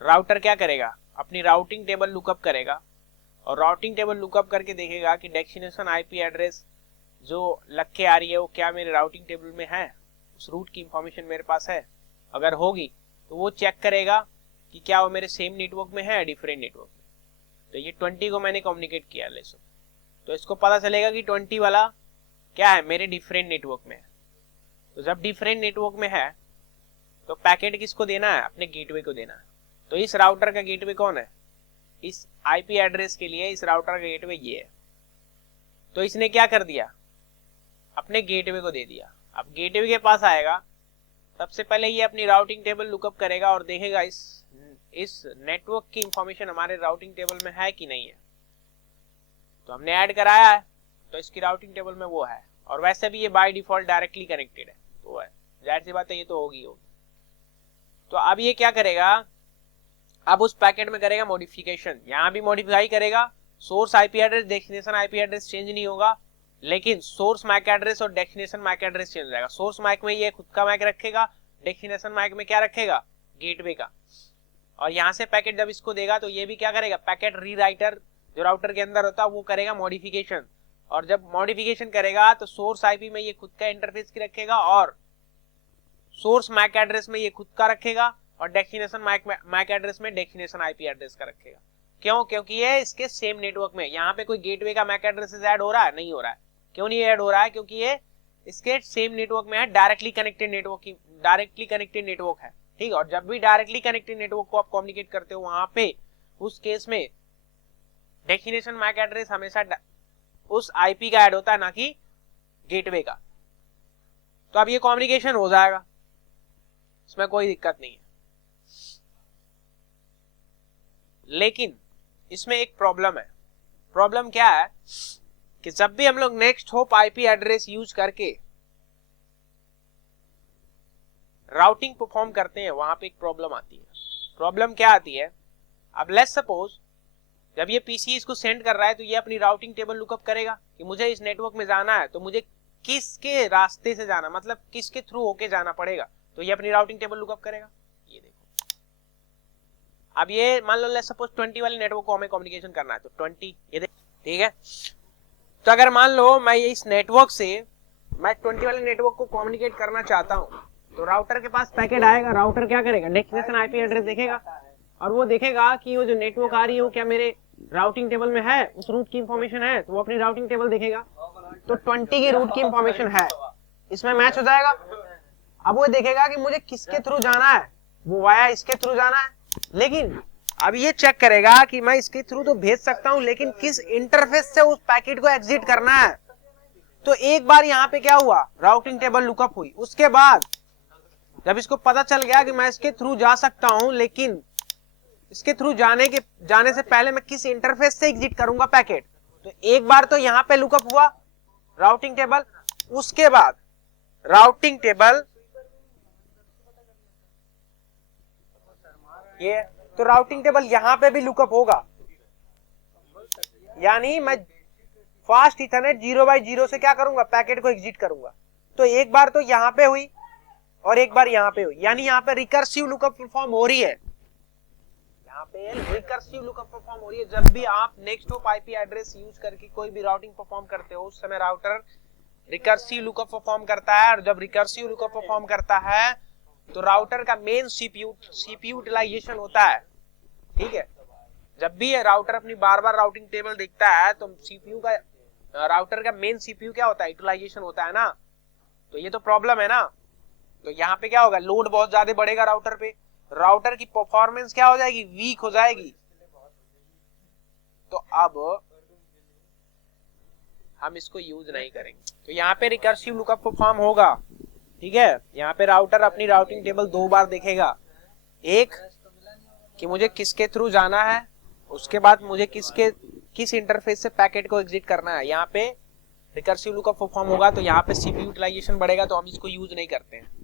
राउटर क्या करेगा, अपनी राउटिंग टेबल लुकअप करेगा, और राउटिंग टेबल लुकअप करके देखेगा कि डेस्टिनेशन आईपी एड्रेस जो लग के आ रही है वो क्या मेरे राउटिंग टेबल में है, उस रूट की इंफॉर्मेशन मेरे पास है। अगर होगी तो वो चेक करेगा कि क्या वो मेरे सेम नेटवर्क में है, डिफरेंट नेटवर्क में। तो ये 20 को मैंने कम्युनिकेट किया लेसो, तो इसको पता चलेगा कि 20 वाला क्या है, मेरे डिफरेंट नेटवर्क में है। तो जब डिफरेंट नेटवर्क में है तो पैकेट किसको देना है, अपने गेटवे को देना है। तो इस राउटर का गेटवे कौन है, इस आईपी एड्रेस के लिए इस राउटर का गेटवे ये है। तो इसने क्या कर दिया, अपने गेटवे को दे दिया। अब गेटवे के पास आएगा, सबसे पहले ये अपनी राउटिंग टेबल लुकअप करेगा और देखेगा इस नेटवर्क की इंफॉर्मेशन हमारे राउटिंग टेबल में है कि नहीं है। तो हमने ऐड कराया है तो इसकी राउटिंग टेबल में वो है, और वैसे भी ये बाय डिफॉल्ट डायरेक्टली कनेक्टेड है, तो है, जाहिर सी बात है ये तो होगी। तो अब ये क्या करेगा, अब उस पैकेट में करेगा मॉडिफिकेशन, यहाँ भी मॉडिफाई करेगा, source IP address destination IP address change नहीं होगा, लेकिन सोर्स मैक एड्रेस और डेस्टिनेशन मैक एड्रेस चेंज हो जाएगा। सोर्स मैक में ये खुद का मैक रखेगा, डेस्टिनेशन माइक में क्या रखेगा, गेटवे का, और यहाँ से पैकेट जब इसको देगा तो ये भी क्या करेगा, पैकेट रीराइटर जो राउटर के अंदर होता है वो करेगा मॉडिफिकेशन, और जब मॉडिफिकेशन करेगा तो सोर्स आईपी में ये खुद का इंटरफेस की रखेगा और सोर्स मैक एड्रेस में ये खुद का रखेगा और डेस्टिनेशन मैक एड्रेस में डेस्टिनेशन आईपी एड्रेस का रखेगा। क्यों, क्योंकि ये इसके सेम नेटवर्क में, यहाँ पे कोई गेटवे का मैक एड्रेस ऐड हो रहा है, नहीं हो रहा है। क्यों नहीं ऐड हो रहा है, क्योंकि ये इसके सेम नेटवर्क में है, डायरेक्टली कनेक्टेड नेटवर्क है, ठीक है। और जब भी डायरेक्टली कनेक्टेड नेटवर्क को आप कम्युनिकेट करते हो वहां पे उस केस में डेस्टिनेशन मैक एड्रेस हमेशा उस आईपी का ऐड होता है, ना कि गेटवे का। तो अब ये कम्युनिकेशन हो जाएगा, इसमें कोई दिक्कत नहीं है। लेकिन इसमें एक प्रॉब्लम है। प्रॉब्लम क्या है कि जब भी हम लोग next hop IP address use करके राउटिंग परफॉर्म करते हैं वहां पे एक प्रॉब्लम आती है। प्रॉब्लम क्या आती है, अब लेट्स सपोज जब ये पीसी इसको सेंड कर रहा है तो ये अपनी राउटिंग टेबल लुकअप करेगा कि मुझे इस नेटवर्क में जाना है, तो मुझे किसके रास्ते से जाना, मतलब किसके थ्रू होके जाना पड़ेगा, तो ये अपनी राउटिंग टेबल लुकअप करेगा। ये देखो, अब ये मान लो लेट्स सपोज 20 वाले नेटवर्क को हमें कम्युनिकेशन करना है, तो 20 ये देख, ठीक है। तो अगर मान लो मैं इस नेटवर्क से मैं 20 वाले नेटवर्क को कम्युनिकेट करना चाहता हूँ, तो राउटर के पास पैकेट आएगा, राउटर क्या करेगा, डेस्टिनेशन आईपी एड्रेस देखेगा और वो देखेगा कि वो जो नेटवर्क आ रही है वो क्या मेरे राउटिंग टेबल में है, उस रूट की इंफॉर्मेशन है, तो वो अपनी राउटिंग टेबल देखेगा, तो 20 की रूट की इंफॉर्मेशन है, इसमें मैच हो जाएगा। अब वो देखेगा कि मुझे किसके थ्रू जाना है, वो वाया इसके थ्रू जाना है, लेकिन अब ये चेक करेगा कि मैं इसके थ्रू तो भेज सकता हूं, लेकिन किस इंटरफेस से उस पैकेट को एग्जिट करना है। तो एक बार यहाँ पे क्या हुआ, राउटिंग टेबल लुकअप हुई, उसके बाद जब इसको पता चल गया कि मैं इसके थ्रू जा सकता हूं, लेकिन इसके थ्रू जाने से पहले मैं किस इंटरफेस से एग्जिट करूंगा पैकेट, तो एक बार तो यहाँ पे लुकअप हुआ राउटिंग टेबल, उसके बाद राउटिंग टेबल ये, तो राउटिंग टेबल यहाँ पे भी लुकअप होगा, यानी मैं फास्ट इथरनेट 0x0 से क्या करूंगा, पैकेट को एग्जिट करूंगा। तो एक बार तो यहाँ पे हुई और एक बार यहाँ पे हुई, यानी यहाँ पे रिकर्सिव लुकअप परफॉर्म हो रही है, यहाँ पे रिकर्सिव लुकअप परफॉर्म हो रही है। जब भी आप next hop IP address use करके कोई भी राउटिंग परफॉर्म करते हो उस समय राउटर रिकर्सिव लुकअप परफॉर्म करता है, और जब रिकर्सिव लुकअप परफॉर्म करता है तो राउटर का मेन सीपीयू यूटिलाइजेशन होता है, ठीक है। जब भी राउटर अपनी बार बार राउटिंग टेबल देखता है तो सीपीयू का, राउटर का मेन सीपीयू क्या होता है, यूटिलाइजेशन होता है ना, तो ये तो प्रॉब्लम है ना। तो यहाँ पे क्या होगा, लोड बहुत ज्यादा बढ़ेगा राउटर पे, राउटर की परफॉर्मेंस क्या हो जाएगी, वीक हो जाएगी। तो अब हम इसको यूज नहीं करेंगे। तो यहाँ पे रिकर्सिव लुकअप परफॉर्म होगा, ठीक है। यहाँ पे राउटर अपनी राउटिंग टेबल दो बार देखेगा, एक कि मुझे किसके थ्रू जाना है, उसके बाद मुझे किस इंटरफेस से पैकेट को एग्जिट करना है। यहाँ पे रिकर्सिव लुकअप परफॉर्म होगा तो यहाँ पे सीपीयू यूटिलाइजेशन बढ़ेगा, तो हम इसको यूज नहीं करते हैं।